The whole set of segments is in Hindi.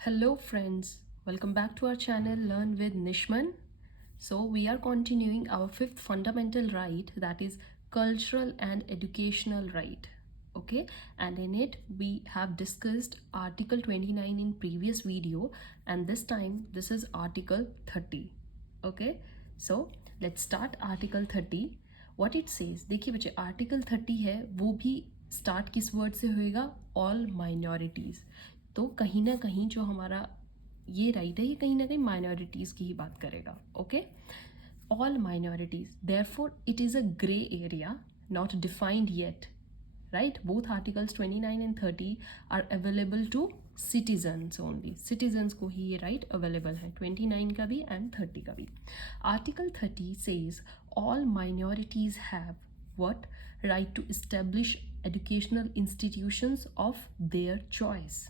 Hello friends, welcome back to our channel Learn with Nishman. So we are continuing our fifth fundamental right, that is cultural and educational right. Okay, and in it we have discussed article 29 in previous video, and this time this is article 30. Okay, so let's start article 30. What it says, देखिए बच्चे article 30 है वो भी start किस word से होएगा, all minorities. तो कहीं ना कहीं जो हमारा ये राइट है ये कहीं ना कहीं माइनॉरिटीज़ की ही बात करेगा. Okay, all minorities, therefore it is a grey area not defined yet. Right, both articles 29 and 30 are available to citizens only. Citizens को ही ये राइट अवेलेबल है, 29 का भी एंड 30 का भी. Article 30 says all minorities have what right to establish educational institutions of their choice.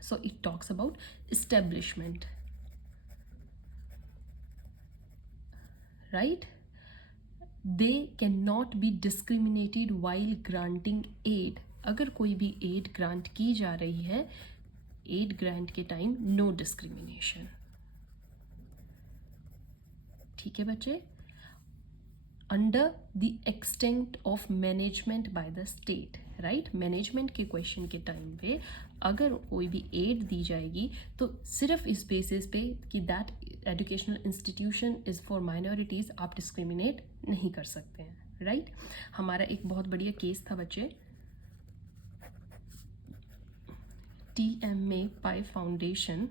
So it talks about establishment, right? They cannot be discriminated while granting aid. अगर कोई भी aid grant की जा रही है, aid grant के time no discrimination. ठीक है बच्चे, under the extent of management by the state. Right, management के क्वेश्चन के टाइम पे अगर कोई भी एड दी जाएगी तो सिर्फ इस बेसिस पे कि that educational institution is for minorities आप डिस्क्रिमिनेट नहीं कर सकते हैं. राइट, हमारा एक बहुत बढ़िया केस था बच्चे, TMA Pai foundation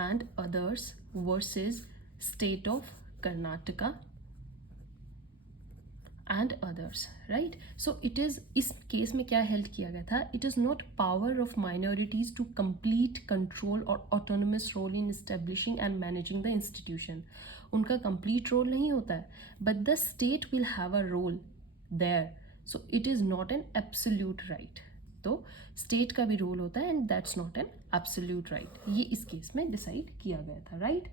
and others versus state of Karnataka and others. Right, so it is, इस केस में क्या हेल्ड किया गया था, it is not power of minorities to complete control और autonomous role in establishing and managing the institution. उनका कंप्लीट रोल नहीं होता है, but the state will have a role there. So it is not an absolute right. तो स्टेट का भी रोल होता है and that's not an absolute right. ये इस केस में डिसाइड किया गया था. राइट,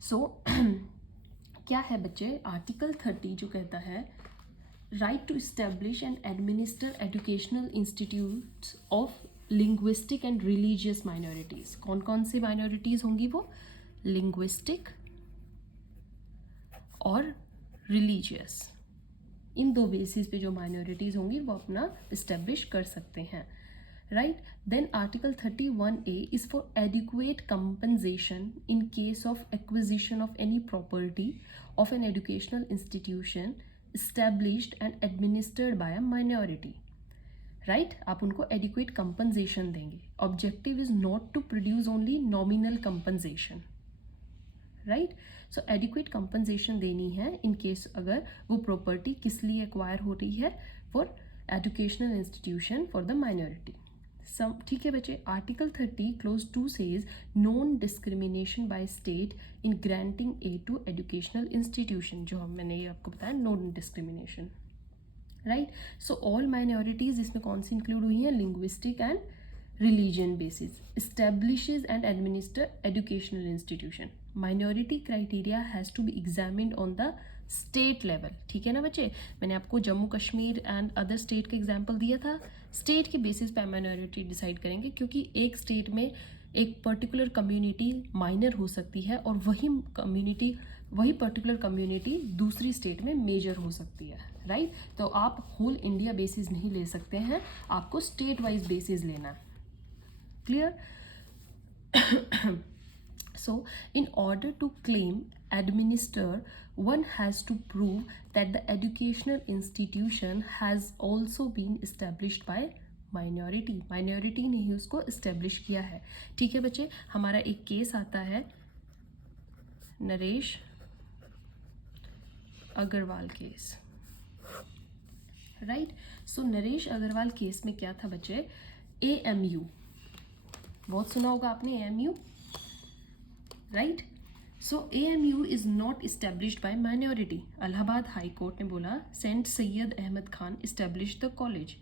सो क्या है बच्चे, आर्टिकल 30 जो कहता है right to establish and administer educational institutes of linguistic and religious minorities. कौन कौन सी माइनॉरिटीज़ होंगी वो, लिंग्विस्टिक और रिलीजियस. इन दो बेसिस पे जो माइनॉरिटीज़ होंगी वो अपना इस्टेब्लिश कर सकते हैं. Right, then article 31A is for adequate compensation in case of acquisition of any property of an educational institution established and administered by a minority. Right, आप उनको adequate compensation देंगे. Objective is not to produce only nominal compensation. Right, so adequate compensation देनी है in case अगर वो property किस लिए acquire हो रही है, for educational institution for the minority. ठीक है बच्चे, article 30 clause 2 says non discrimination by state in granting aid to educational institution. जो मैंने ये आपको बताया, non discrimination. Right, so all minorities इसमें कौन सी इंक्लूड हुई हैं, linguistic and religion basis. Establishes and administer educational institution. Minority criteria has to be examined on the state level. ठीक है ना बच्चे, मैंने आपको Jammu Kashmir and other state का एग्जांपल दिया था. स्टेट के बेसिस पे माइनॉरिटी डिसाइड करेंगे, क्योंकि एक स्टेट में एक पर्टिकुलर कम्युनिटी माइनर हो सकती है और वही पर्टिकुलर कम्युनिटी दूसरी स्टेट में मेजर हो सकती है. राइट, तो आप होल इंडिया बेसिस नहीं ले सकते हैं, आपको स्टेट वाइज बेसिस लेना है. Clear? So, in order to claim administer, one has to prove that the educational institution has also been established by minority. Minority ने ही उसको establish किया है. ठीक है बच्चे, हमारा एक केस आता है नरेश अग्रवाल केस. राइट, सो नरेश अग्रवाल केस में क्या था बच्चे, AMU, बहुत सुना होगा आपने AMU. Right, so AMU is not established by minority. Allahabad high court ने बोला saint Syed Ahmed Khan establish the college.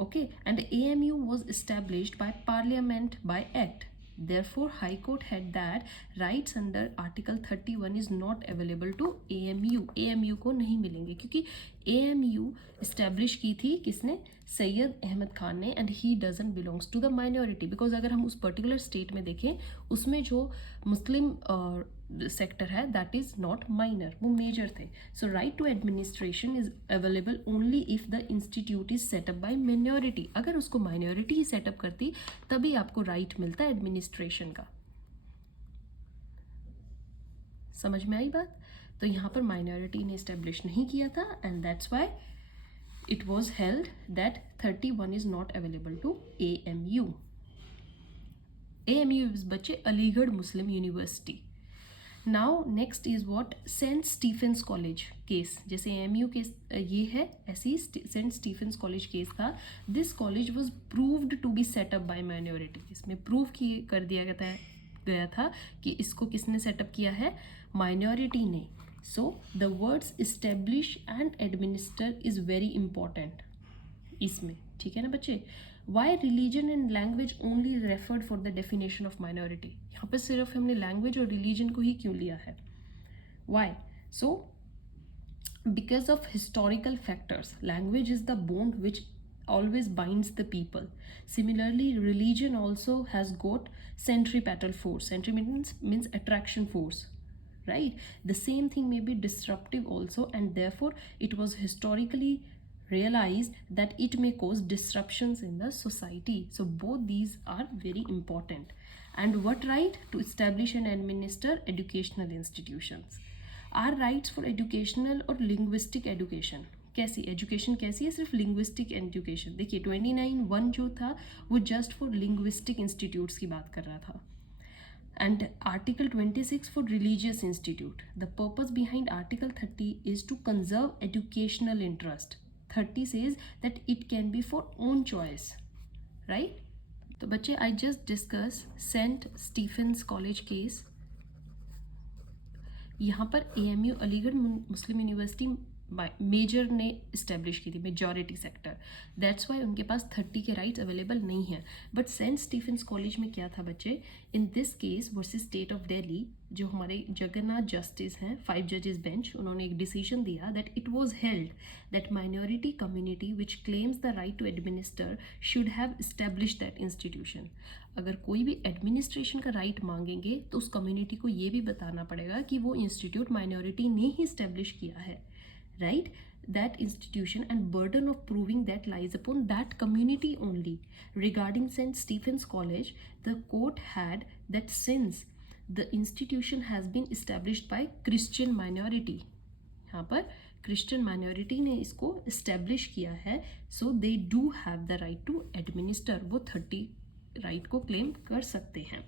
Okay, and AMU was established by parliament by act. Therefore, High Court had that rights under Article 31 is not available to AMU. AMU को नहीं मिलेंगे क्योंकि AMU establish की थी किसने? सैयद अहमद खान ने, and he doesn't belongs to the minority. Because अगर हम उस particular state में देखें उसमें जो मुस्लिम सेक्टर है दैट इज नॉट माइनर, वो मेजर थे. So right to administration is available only if the institute is set up by minority. अगर उसको माइनॉरिटी ही सेटअप करती तभी आपको राइट मिलता है एडमिनिस्ट्रेशन का. समझ में आई बात? तो यहाँ पर माइनॉरिटी ने इस्टेब्लिश नहीं किया था and that's why it was held that 31 is not available to AMU. AMU is बच्चे Aligarh Muslim University. Now next is what? Saint Stephen's college case. जैसे AMU केस ये है, ऐसी सेंट स्टीफेंस कॉलेज केस था. This college was proved to be set up by minority. इसमें प्रूव कर दिया गया था कि इसको किसने सेटअप किया है? माइनॉरिटी ने. So the words establish and administer is very important इसमें. ठीक है ना बच्चे? Why religion and language only referred for the definition of minority. यहाँ पर सिर्फ हमने लैंग्वेज और रिलीजन को ही क्यों लिया है? Why? So because of historical factors. Language is the bond which always binds the people. Similarly, religion also has got centripetal force. Centri means attraction force, right? The same thing may be disruptive also, and therefore it was historically realized that it may cause disruptions in the society. So both these are very important. And what right? To establish and administer educational institutions. Our rights for educational और linguistic education. कैसी एजुकेशन कैसी है? सिर्फ लिंग्विस्टिक एजुकेशन. देखिए 29(1) जो था वो जस्ट फॉर लिंग्विस्टिक इंस्टीट्यूट्स की बात कर रहा था. And Article 26 for religious institute. The purpose behind Article 30 is to conserve educational interest. 30 says that it can be for own choice, right? तो बच्चे I just discuss Saint Stephen's college case. यहाँ पर AMU Aligarh Muslim University major ने इस्टेब्लिश की थी, मेजॉरिटी सेक्टर. दैट्स वाई उनके पास 30 के राइट्स अवेलेबल नहीं हैं. बट सेंट स्टीफेंस कॉलेज में क्या था बच्चे? इन this case versus state of Delhi, जो हमारे जगन्नाथ जस्टिस हैं 5 जजेस बेंच, उन्होंने एक डिसीजन दिया that it was held that minority community which claims the right to administer should have establish that institution. अगर कोई भी एडमिनिस्ट्रेशन का राइट मांगेंगे तो उस कम्युनिटी को ये भी बताना पड़ेगा कि वो इंस्टीट्यूट माइनॉरिटी ने ही इस्टेब्लिश किया है, right? That institution, and burden of proving that lies upon that community only. Regarding St. Stephen's College, the court had that since the institution has been established by Christian minority, यहाँ पर Christian minority ने इसको establish किया है, so they do have the right to administer. वो 30 right को claim कर सकते हैं.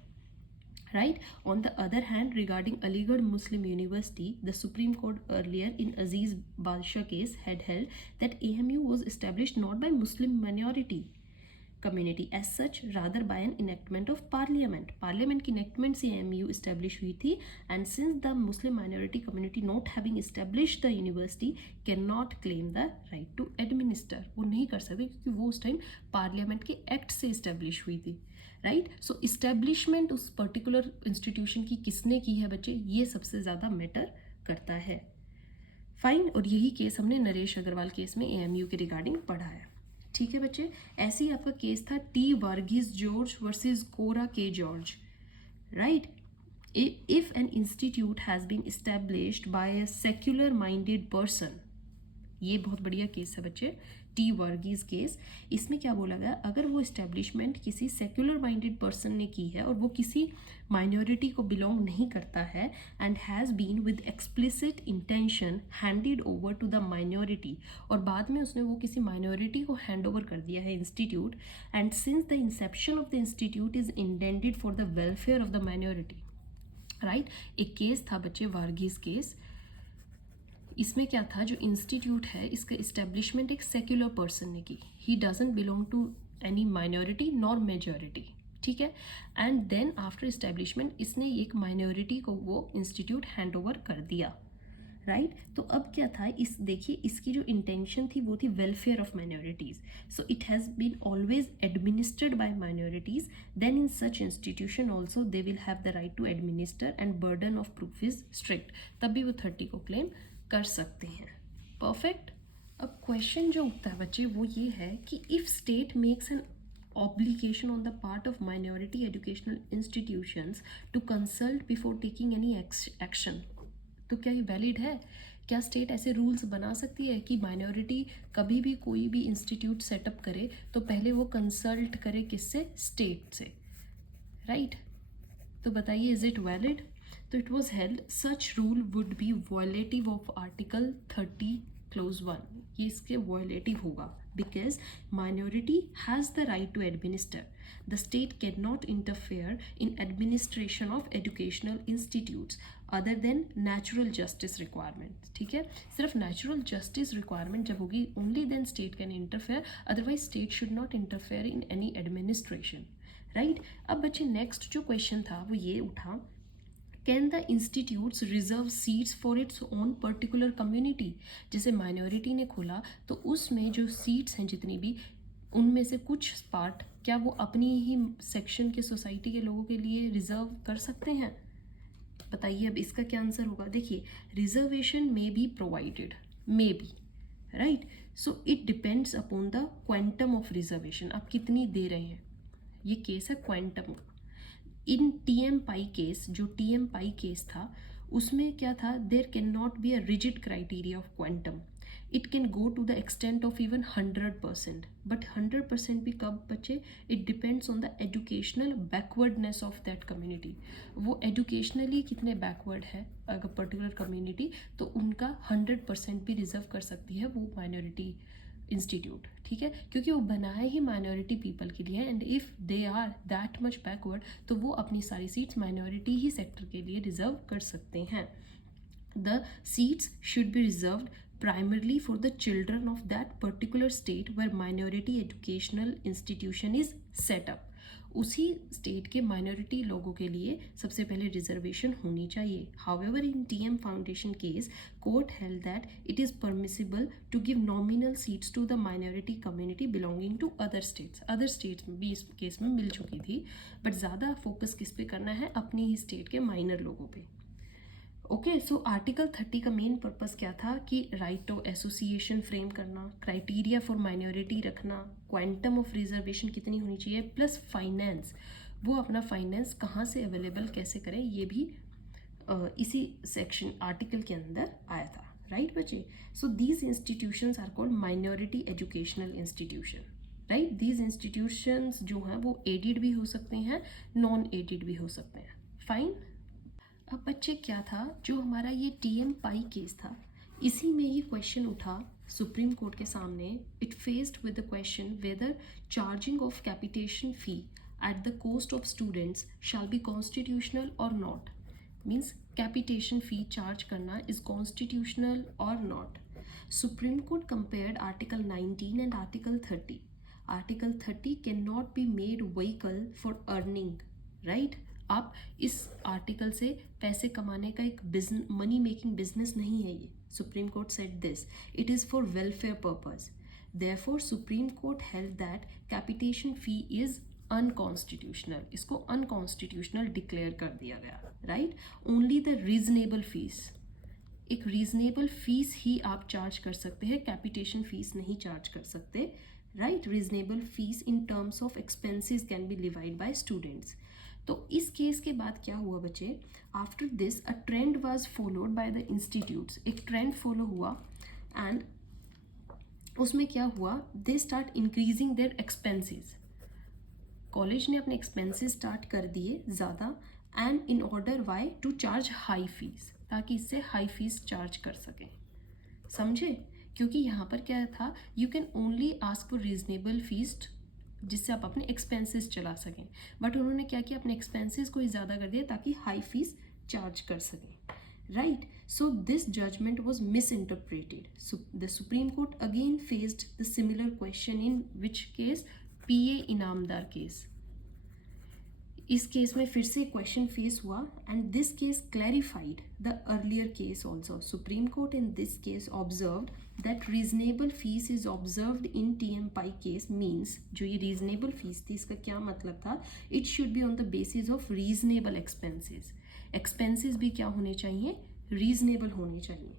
Right? On the other hand, regarding Aligarh Muslim University, the Supreme Court earlier in Aziz Badshah case had held that AMU was established not by Muslim minority community as such, rather by an enactment of parliament. Parliament की enactment से AMU establish हुई थी, and since the Muslim minority community not having established the university cannot claim the right to administer. वो नहीं कर सकते क्योंकि वो उस टाइम पार्लियामेंट के एक्ट से establish हुई थी. राइट? सो इस्टेब्लिशमेंट उस पर्टिकुलर इंस्टीट्यूशन की किसने की है बच्चे, ये सबसे ज़्यादा मैटर करता है. फाइन. और यही केस हमने नरेश अग्रवाल केस में AMU के रिगार्डिंग पढ़ा है. ठीक है बच्चे? ऐसे ही आपका केस था T. Varghese George versus Kora K. George. Right? If an institute has been established by a secular minded person. ये बहुत बढ़िया केस है बच्चे, T. वर्गीस केस. इसमें क्या बोला गया? अगर वो इस्टेब्लिशमेंट किसी सेक्युलर माइंडेड पर्सन ने की है और वो किसी माइनॉरिटी को बिलोंग नहीं करता है and has been with explicit intention handed over to the minority, और बाद में उसने वो किसी माइनॉरिटी को हैंड ओवर कर दिया है institute, and since the Inception of the institute is intended for the welfare of the minority. Right? एक केस था बच्चे वर्गीस केस. इसमें क्या था? जो इंस्टीट्यूट है इसका इस्टेब्लिशमेंट एक सेक्युलर पर्सन ने की. ही doesn't belong to any minority nor majority. ठीक है? एंड देन आफ्टर इस्टेब्लिशमेंट इसने एक माइनॉरिटी को वो इंस्टीट्यूट हैंड ओवर कर दिया. राइट तो अब क्या था, इस देखिए इसकी जो इंटेंशन थी वो थी welfare of minorities. So it has been always administered by minorities. Then in such institution also they will have the right to administer and burden of proof is strict. तब भी वो 30 को क्लेम कर सकते हैं. परफेक्ट. अब क्वेश्चन जो उठता है बच्चे वो ये है कि if state makes an obligation on the part of minority educational institutions to consult before taking any action, तो क्या ये वैलिड है? क्या स्टेट ऐसे रूल्स बना सकती है कि माइनॉरिटी कभी भी कोई भी इंस्टीट्यूट सेटअप करे तो पहले वो कंसल्ट करे किससे? स्टेट से. राइट तो बताइए इज इट वैलिड? तो it was held such rule would be violative of article 30 close 1. ये इसके वॉयलेटिव होगा because minority has the right to administer. The state cannot interfere in administration of educational institutes other than natural justice requirement. ठीक है, सिर्फ natural justice requirement जब होगी only then state can interfere, otherwise state should not interfere in any administration. Right? अब बच्चे next जो question था वो ये उठा, can the institutes reserve seats for its own particular community. जैसे माइनॉरिटी ने खोला तो उसमें जो सीट्स हैं जितनी भी, उनमें से कुछ पार्ट क्या वो अपनी ही सेक्शन के सोसाइटी के लोगों के लिए रिजर्व कर सकते हैं? बताइए अब इसका क्या आंसर होगा. देखिए reservation may be provided, may be, right. So it depends upon the quantum of reservation, आप कितनी दे रहे हैं. ये केस है quantum. In TM Pai case, जो TM पाई केस था उसमें क्या था, there can not be a rigid criteria of quantum. It can go to the extent of even 100%. But 100% भी कब बचे? It depends on the educational backwardness of that community. वो एजुकेशनली कितने बैकवर्ड है अगर पर्टिकुलर कम्युनिटी, तो उनका 100% भी रिजर्व कर सकती है वो माइनॉरिटी इंस्टीट्यूट. ठीक है, क्योंकि वो बनाए ही माइनॉरिटी पीपल के लिए, and if they are that much backward तो वो अपनी सारी सीट्स माइनॉरिटी ही सेक्टर के लिए रिजर्व कर सकते हैं. The seats should be reserved primarily for the children of that particular state where minority educational institution is set up. उसी स्टेट के माइनॉरिटी लोगों के लिए सबसे पहले रिजर्वेशन होनी चाहिए. However in TM foundation case court held that it is permissible to give nominal seats to the minority community belonging to other states. Other states भी इस केस में मिल चुकी थी, बट ज़्यादा फोकस किस पे करना है? अपनी ही स्टेट के माइनर लोगों पे. ओके, सो आर्टिकल 30 का मेन पर्पस क्या था कि राइट टू एसोसिएशन फ्रेम करना, क्राइटेरिया फॉर माइनॉरिटी रखना, क्वांटम ऑफ रिजर्वेशन कितनी होनी चाहिए, प्लस फाइनेंस, वो अपना फाइनेंस कहाँ से अवेलेबल कैसे करें, ये भी इसी सेक्शन आर्टिकल के अंदर आया था. राइट बच्चे, so these institutions are called minority educational institution. Right, these institutions जो हैं वो एडिड भी हो सकते हैं, नॉन एडिड भी हो सकते हैं. फाइन. अब बच्चे क्या था, जो हमारा ये TM पाई केस था इसी में ये क्वेश्चन उठा सुप्रीम कोर्ट के सामने. It faced with the question whether charging of capitation fee at the cost of students shall be constitutional और not. Means capitation fee charge करना इज कॉन्स्टिट्यूशनल और not. Supreme Court compared article 19 and article 30. Article 30 can not be made vehicle for earning. Right, आप इस आर्टिकल से पैसे कमाने का एक बिजनेस, मनी मेकिंग बिजनेस नहीं है ये. Supreme court said this, it is for welfare purpose. Therefore supreme court held that capitation fee is unconstitutional. इसको अनकॉन्स्टिट्यूशनल डिक्लेयर कर दिया गया. Right, only the reasonable fees, एक रीजनेबल फीस ही आप चार्ज कर सकते हैं, कैपिटेशन फीस नहीं चार्ज कर सकते. Right, reasonable fees in terms of expenses can be levied by students. तो इस केस के बाद क्या हुआ बच्चे, after this a trend was followed by the institutes. एक ट्रेंड फॉलो हुआ एंड उसमें क्या हुआ, they start increasing their expenses. College ने अपने एक्सपेंसेस स्टार्ट कर दिए ज़्यादा, and in order why to charge high fees, ताकि इससे हाई फीस चार्ज कर सकें. समझे, क्योंकि यहाँ पर क्या था, you can only ask for reasonable fees जिससे आप अपने एक्सपेंसेस चला सकें, बट उन्होंने क्या किया, अपने एक्सपेंसेस को ही ज़्यादा कर दिया ताकि हाई फीस चार्ज कर सकें. Right, so this judgement was misinterpreted. The Supreme Court again faced the similar question in which case, PA Inamdar case. इस केस में फिर से क्वेश्चन फेस हुआ and this case clarified the earlier case also. Supreme Court in this case observed that reasonable fees is observed in TM Pai case means, जो ये रीजनेबल फीस थी इसका क्या मतलब था, it should be on the basis of reasonable expenses. Expenses भी क्या होने चाहिए, रीजनेबल होने चाहिए.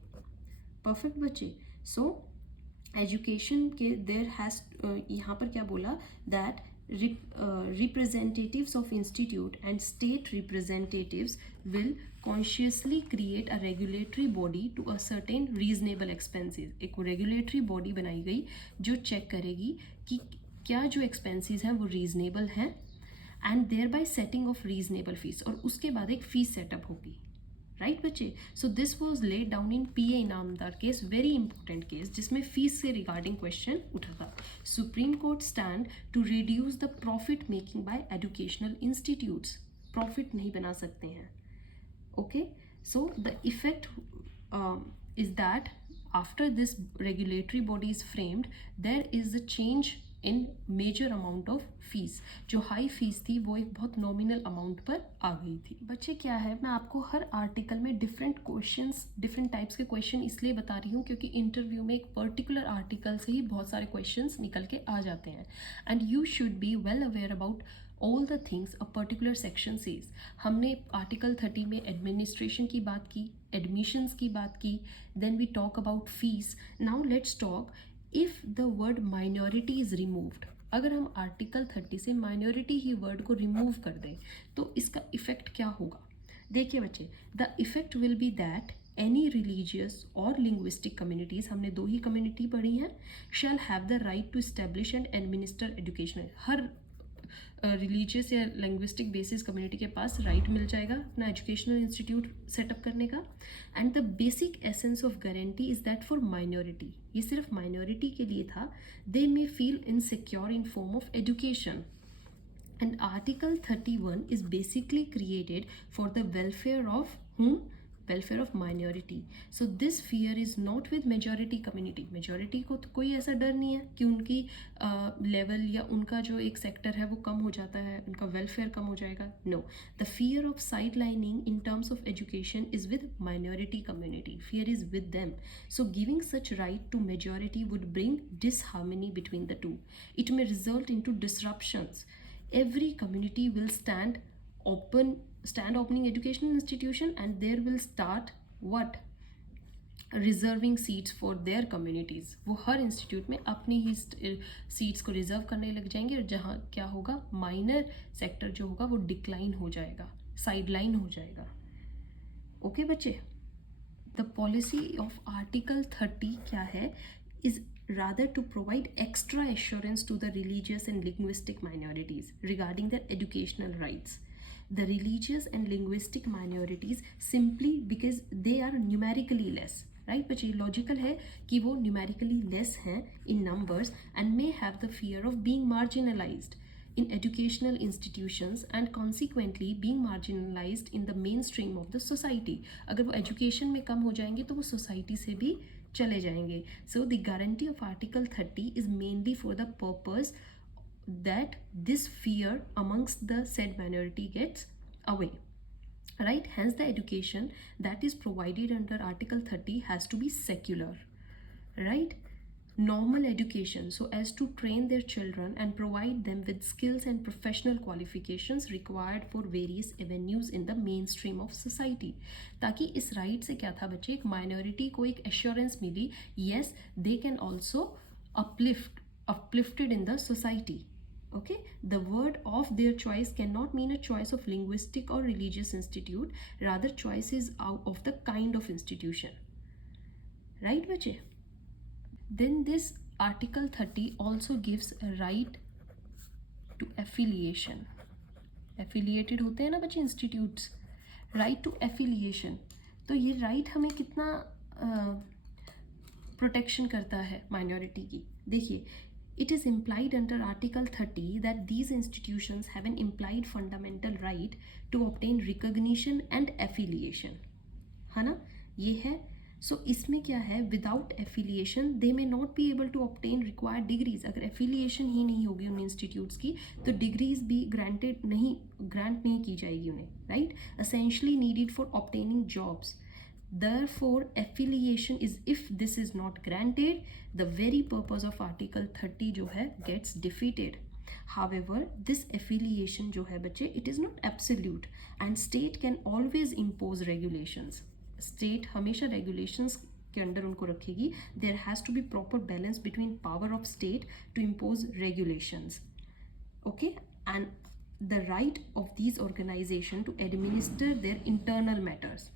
परफेक्ट बच्चे. सो एजुकेशन के देर हैज, यहाँ पर क्या बोला, that representatives of institute and state representatives will consciously create a regulatory body to ascertain reasonable expenses. एक regulatory body बनाई गई जो चेक करेगी कि क्या जो expenses हैं वो reasonable हैं and thereby setting of reasonable fees, और उसके बाद एक फीस सेटअप होगी. राइट बच्चे. So this was laid down in PA Inamdar case, very important case जिसमें फीस से रिगार्डिंग क्वेश्चन उठा था. Supreme Court stand to reduce the profit making by educational institutes. Profit नहीं बना सकते हैं. Okay. So the effect is that after this regulatory body is framed there is the change in major amount of fees. जो हाई फीस थी वो एक बहुत नॉमिनल अमाउंट पर आ गई थी. बच्चे क्या है, मैं आपको हर आर्टिकल में डिफरेंट क्वेश्चंस, डिफरेंट टाइप्स के क्वेश्चन इसलिए बता रही हूँ क्योंकि इंटरव्यू में एक पर्टिकुलर आर्टिकल से ही बहुत सारे क्वेश्चंस निकल के आ जाते हैं and you should be well aware about all the things a particular section says. हमने आर्टिकल 30 में एडमिनिस्ट्रेशन की बात की, एडमिशन्स की बात की, then we talk about fees. Now let's talk if the word minority is removed. अगर हम आर्टिकल 30 से माइनॉरिटी ही वर्ड को रिमूव कर दें तो इसका इफेक्ट क्या होगा. देखिए बच्चे, the effect will be that any religious और लिंग्विस्टिक कम्युनिटीज, हमने दो ही कम्युनिटी पढ़ी हैं, shall have the right to establish and administer educational. हर रिलीजियस या लिंग्विस्टिक बेसिस कम्युनिटी के पास राइट मिल जाएगा अपना एजुकेशनल इंस्टीट्यूट सेटअप करने का. And the basic essence of guarantee is that for minority, ये सिर्फ माइनॉरिटी के लिए था, they may feel insecure in form of education. And article 31 is basically created for the welfare of whom, welfare of minority. So this fear is not with majority community. Majority को तो कोई ऐसा डर नहीं है कि उनकी लेवल या उनका जो एक सेक्टर है वो कम हो जाता है, उनका वेलफेयर कम हो जाएगा. No, the fear of sidelining in terms of education is with minority community. Fear is with them. So giving such right to majority would bring disharmony between the two. It may result into disruptions. Every community will stand opening educational institution and there will start what, reserving seats for their communities. वो हर इंस्टीट्यूट में अपनी ही सीट्स को रिजर्व करने लग जाएंगे और जहाँ क्या होगा, माइनर सेक्टर जो होगा वो डिक्लाइन हो जाएगा, साइडलाइन हो जाएगा. ओके बच्चे. द पॉलिसी ऑफ आर्टिकल 30 क्या है, is rather to provide extra assurance to the religious and linguistic minorities regarding their educational rights. The religious and linguistic minorities simply because they are numerically less. Right बच्चे, लॉजिकल है कि वो न्यूमेरिकली लेस हैं in numbers and may have the fear of being marginalised in educational institutions and consequently being marginalized in the mainstream of the society. अगर वो एजुकेशन में कम हो जाएंगे तो वो सोसाइटी से भी चले जाएंगे. So the guarantee of Article 30 is mainly for the purpose that this fear amongst the said minority gets away. Right? Hence the education that is provided under Article 30 has to be secular. Right? Normal education so as to train their children and provide them with skills and professional qualifications required for various avenues in the mainstream of society. ताकि इस राइट से क्या था बच्चे, एक माइनॉरिटी को एक एश्योरेंस मिली, yes they can also uplifted in the society. Okay, the word of their choice cannot mean a choice of linguistic or religious institute, rather choice is out of the kind of institution. Right बच्चे. Then this Article 30 also gives a right to affiliation. Affiliated होते हैं ना बच्चे इंस्टीट्यूट्स, राइट टू एफिलिएशन. तो ये राइट हमें कितना प्रोटेक्शन करता है माइनॉरिटी की. देखिए, it is implied under Article 30 that these institutions have an implied fundamental right to obtain recognition and affiliation. है ना, ये है. सो इसमें क्या है, without affiliation they may not be able to obtain required degrees. अगर एफिलिएशन ही नहीं होगी उन इंस्टीट्यूट्स की तो डिग्रीज भी ग्रांट नहीं की जाएगी उन्हें, right. Essentially needed for obtaining jobs. Therefore, affiliation is, if this is not granted, the very purpose of Article 30 जो है gets defeated. However, this affiliation जो है बच्चे, it is not absolute and state can always impose regulations. State हमेशा regulations के अंडर उनको रखेगी. There has to be proper balance between power of state to impose regulations. Okay, and the right of these organizations to administer their internal matters.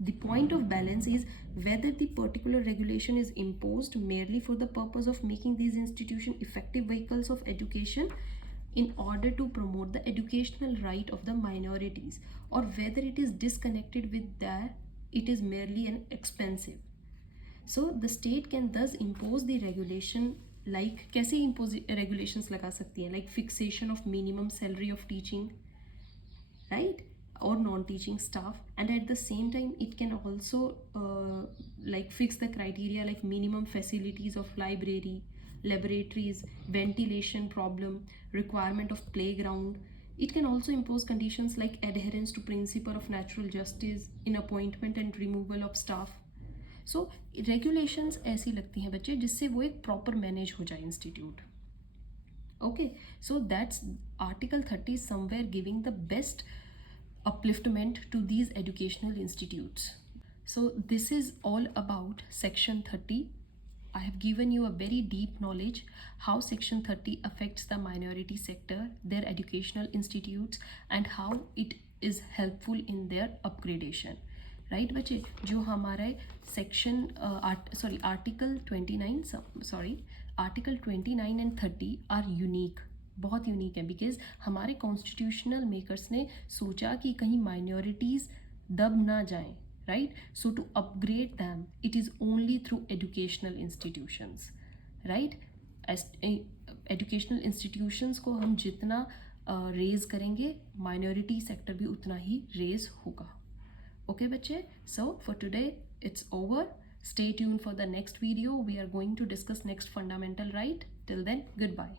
The point of balance is whether the particular regulation is imposed merely for the purpose of making these institutions effective vehicles of education in order to promote the educational right of the minorities, or whether it is disconnected with that, it is merely an expensive. So the state can thus impose the regulation, like कैसे impose regulations लगा सकती है, like fixation of minimum salary of teaching, right, or non-teaching staff, and at the same time it can also like fix the criteria like minimum facilities of library, laboratories, ventilation problem, requirement of playground. It can also impose conditions like adherence to principle of natural justice in appointment and removal of staff. So regulations ऐसी लगती हैं बच्चे जिससे वो एक proper manage हो जाए institute. Okay, so that's Article 30 somewhere giving the best upliftment to these educational institutes. So this is all about section 30. I have given you a very deep knowledge how section 30 affects the minority sector, their educational institutes, and how it is helpful in their upgradation. Right बच्चे, जो हमारे section article 29 and 30 are unique, बहुत यूनिक है, बिकॉज हमारे कॉन्स्टिट्यूशनल मेकर्स ने सोचा कि कहीं माइनॉरिटीज़ दब ना जाएं, right. So to upgrade them it is only through educational institutions, right. Educational institutions को हम जितना रेज करेंगे, माइनॉरिटी सेक्टर भी उतना ही रेज होगा. Okay बच्चे, so for today it's over. Stay tuned for the next video. We are going to discuss next fundamental right. Till then, goodbye.